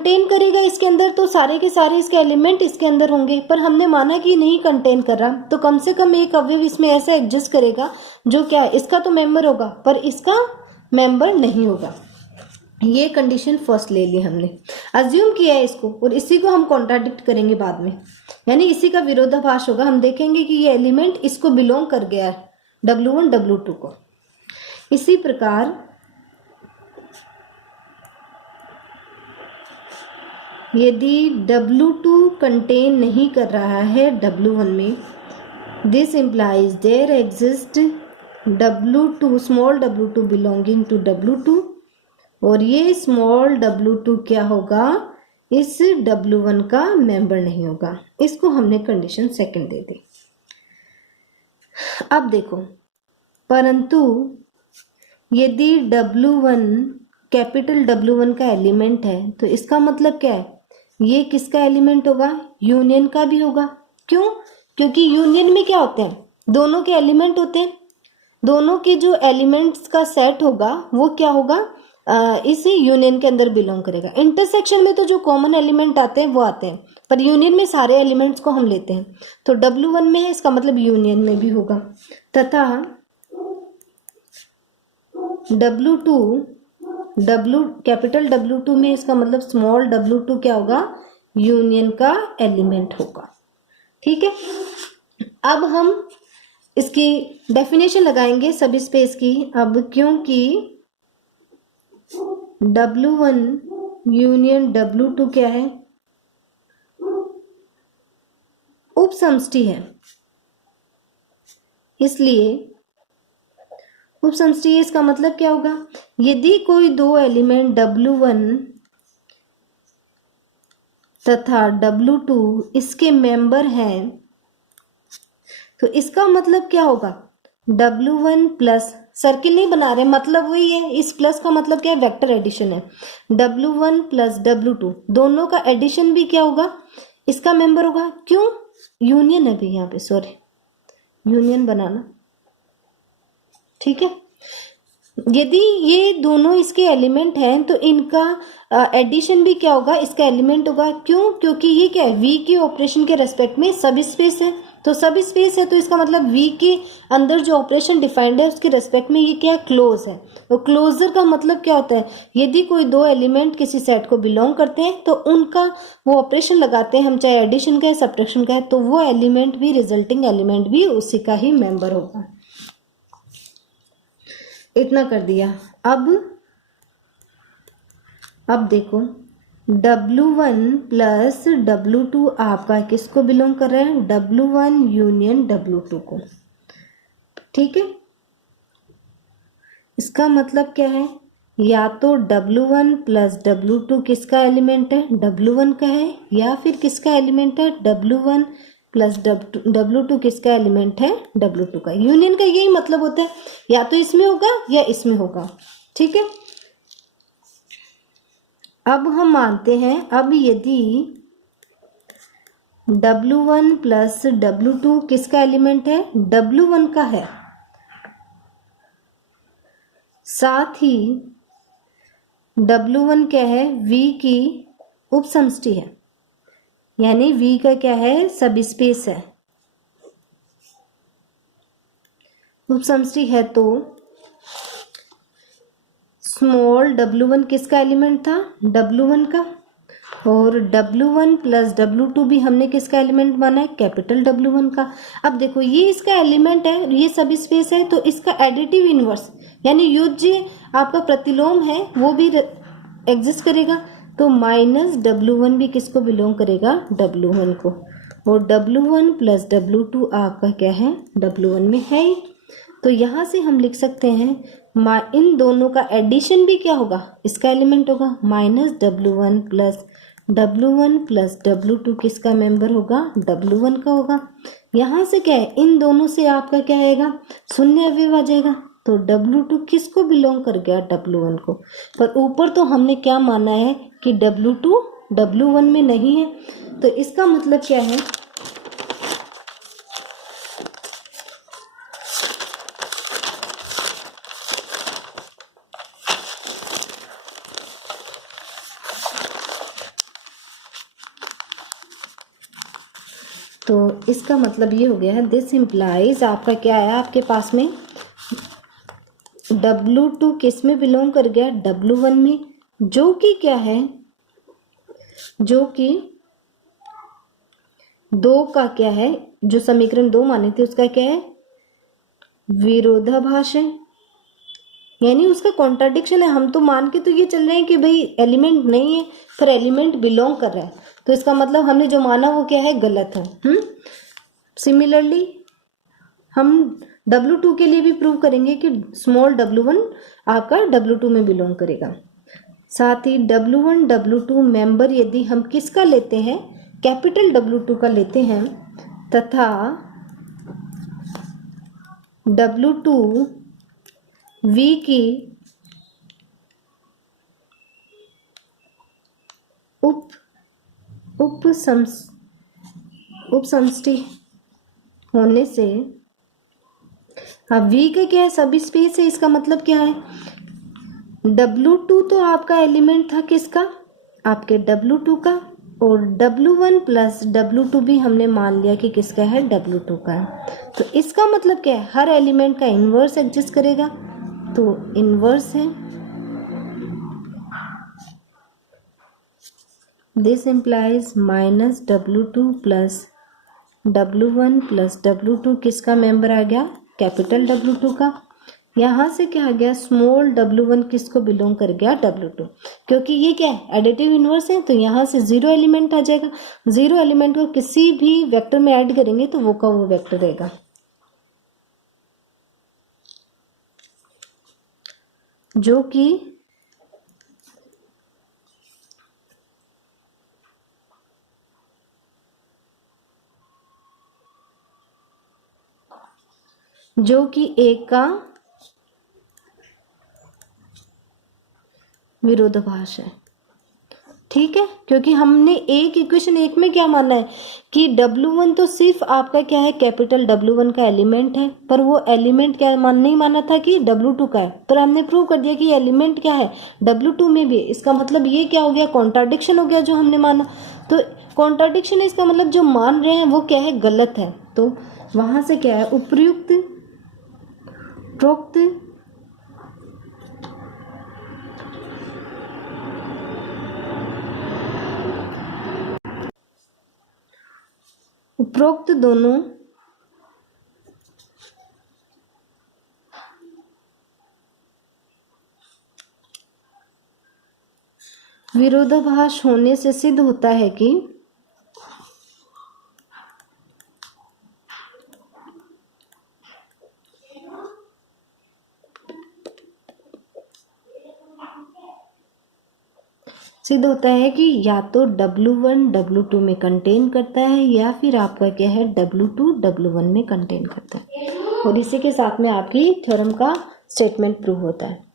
Contain करेगा इसके अंदर तो सारे के सारे इसके एलिमेंट इसके अंदर होंगे, पर हमने माना कि नहीं कंटेन कर रहा, तो कम से कम एक अवयव इसमें ऐसा एग्जिस्ट करेगा जो क्या है, इसका तो मेंबर होगा पर इसका मेंबर नहीं होगा। ये कंडीशन फर्स्ट ले ली हमने, अज्यूम किया है इसको, और इसी को हम कॉन्ट्राडिक्ट करेंगे बाद में, यानी इसी का विरोधाभास होगा। हम देखेंगे कि ये एलिमेंट इसको बिलोंग कर गया है, W1 W2 को। इसी प्रकार यदि W2 कंटेन नहीं कर रहा है W1 में, this implies there exist W2 small W2 belonging to W2, और ये स्मॉल W2 क्या होगा, इस W1 का मेंबर नहीं होगा। इसको हमने कंडीशन सेकंड दे दी। अब देखो, परंतु यदि W1 कैपिटल W1 का एलिमेंट है, तो इसका मतलब क्या है, ये किसका एलिमेंट होगा, यूनियन का भी होगा। क्यों? क्योंकि यूनियन में क्या होते हैं, दोनों के एलिमेंट होते हैं, दोनों के जो एलिमेंट्स का सेट होगा वो क्या होगा, इसी यूनियन के अंदर बिलोंग करेगा। इंटरसेक्शन में तो जो कॉमन एलिमेंट आते हैं वो आते हैं, पर यूनियन में सारे एलिमेंट्स को हम लेते हैं, तो W1 में है इसका मतलब यूनियन में भी होगा, तथा कैपिटल W2 में इसका मतलब स्मॉल W2 क्या होगा, यूनियन का एलिमेंट होगा। ठीक है, अब हम इसकी डेफिनेशन लगाएंगे सब स्पेस की। अब क्योंकि W1 यूनियन W2 क्या है, उपसमष्टि है, इसलिए उपसमष्टि है, इसका मतलब क्या होगा, यदि कोई दो एलिमेंट W1 तथा W2 इसके मेंबर हैं, तो इसका मतलब क्या होगा, W1 प्लस, सर्किल नहीं बना रहे, मतलब वही है, इस प्लस का मतलब क्या है, वेक्टर एडिशन है, W1 प्लस W2 दोनों का एडिशन भी क्या होगा, इसका मेंबर होगा। क्यों, यूनियन है भी यहाँ पे, सॉरी यूनियन बनाना। ठीक है, यदि ये दोनों इसके एलिमेंट हैं तो इनका एडिशन भी क्या होगा, इसका एलिमेंट होगा। क्यों, क्योंकि ये क्या है, V के ऑपरेशन के रेस्पेक्ट में सब स्पेस है, तो सब स्पेस है तो इसका मतलब V के अंदर जो ऑपरेशन डिफाइंड है उसके रेस्पेक्ट में ये क्या क्लोज है। और क्लोजर का मतलब क्या होता है, यदि कोई दो एलिमेंट किसी सेट को बिलोंग करते हैं तो उनका वो ऑपरेशन लगाते हैं हम, चाहे एडिशन का है सब्ट्रैक्शन का है, तो वो एलिमेंट भी, रिजल्टिंग एलिमेंट भी उसी का ही मेंबर होगा। इतना कर दिया। अब देखो, W1 प्लस W2 आपका किसको बिलोंग कर रहा है, W1 यूनियन W2 को। ठीक है, इसका मतलब क्या है, या तो W1 प्लस W2 किसका एलिमेंट है, W1 का है, या फिर किसका एलिमेंट है, W1 प्लस W2 किसका एलिमेंट है, W2 का। यूनियन का यही मतलब होता है, या तो इसमें होगा या इसमें होगा। ठीक है, अब हम मानते हैं, अब यदि W1 प्लस W2 किसका एलिमेंट है, W1 का है, साथ ही W1 क्या है, V की उपसमष्टि है, यानी V का क्या है, सब स्पेस है, उपसमष्टि है, तो स्मॉल W1 किसका एलिमेंट था, W1 का, और W1 प्लस W2 भी हमने किसका एलिमेंट माना है, कैपिटल W1 का। अब देखो, ये इसका एलिमेंट है, ये सब स्पेस है, तो इसका एडिटिव इनवर्स यानी योज्य आपका प्रतिलोम है वो भी एग्जिस्ट करेगा, तो माइनस W1 भी किसको बिलोंग करेगा, W1 को, और W1 प्लस W2 आपका क्या है, W1 में है ही। तो यहाँ से हम लिख सकते हैं इन दोनों का एडिशन भी क्या होगा, इसका एलिमेंट होगा, माइनस W1 प्लस W2 किसका मेंबर होगा, W1 का होगा। यहाँ से क्या है, इन दोनों से आपका क्या आएगा, शून्य अवयव आ जाएगा, तो W2 किसको बिलोंग कर गया, W1 को। पर ऊपर तो हमने क्या माना है कि W2 W1 में नहीं है, तो इसका मतलब क्या है, तो इसका मतलब ये हो गया है, दिस इम्प्लाइज आपका क्या है आपके पास में W2 किस में बिलोंग कर गया, W1 में, जो कि क्या है, जो कि 2 का क्या है, जो समीकरण 2 माने थे उसका क्या है, विरोधाभास है, यानी उसका कॉन्ट्राडिक्शन है। हम तो मान के तो ये चल रहे हैं कि भाई एलिमेंट नहीं है, पर एलिमेंट बिलोंग कर रहा है, तो इसका मतलब हमने जो माना वो क्या है, गलत है। सिमिलरली हम W2 के लिए भी प्रूव करेंगे कि स्मॉल W1 आपका W2 में बिलोंग करेगा। साथ ही W1 W2 मेंबर यदि हम किसका लेते हैं, कैपिटल W2 का लेते हैं, तथा W2 V की उपसमष्टि होने से, अब V का क्या है, सब स्पेस है, इसका मतलब क्या है, W2 तो आपका एलिमेंट था किसका, आपके W2 का, और W1 प्लस W2 भी हमने मान लिया कि किसका है, W2 का है। तो इसका मतलब क्या है, हर एलिमेंट का इन्वर्स एग्जिस्ट करेगा, तो इन्वर्स है, this implies minus W2 plus W1 plus W2 किसका मेंबर आ गया, कैपिटल W2 का। यहाँ से क्या आ गया, स्मॉल W1 किसको बिलोंग कर गया, W2, क्योंकि ये क्या है, एडिटिव इन्वर्स है, तो यहाँ से 0 एलिमेंट आ जाएगा। 0 एलिमेंट को किसी भी वेक्टर में ऐड करेंगे तो वो का वो वेक्टर रहेगा। जो कि एक का विरोधाभास है, ठीक है, क्योंकि हमने एक इक्वेशन 1 में क्या माना है कि W1 तो सिर्फ आपका क्या है, कैपिटल W1 का एलिमेंट है, पर वो एलिमेंट क्या नहीं माना था कि W2 का है, पर हमने प्रूव कर दिया कि एलिमेंट क्या है, W2 में भी। इसका मतलब ये क्या हो गया, कॉन्ट्राडिक्शन हो गया जो हमने माना। तो कॉन्ट्राडिक्शन है, इसका मतलब जो मान रहे हैं वो क्या है, गलत है। तो वहां से क्या है, उपरोक्त दोनों विरोधाभास होने से सिद्ध होता है कि या तो W1 W2 में कंटेन करता है, या फिर आपका क्या है, W2 W1 में कंटेन करता है। और इसी के साथ में आपकी थ्योरम का स्टेटमेंट प्रूव होता है।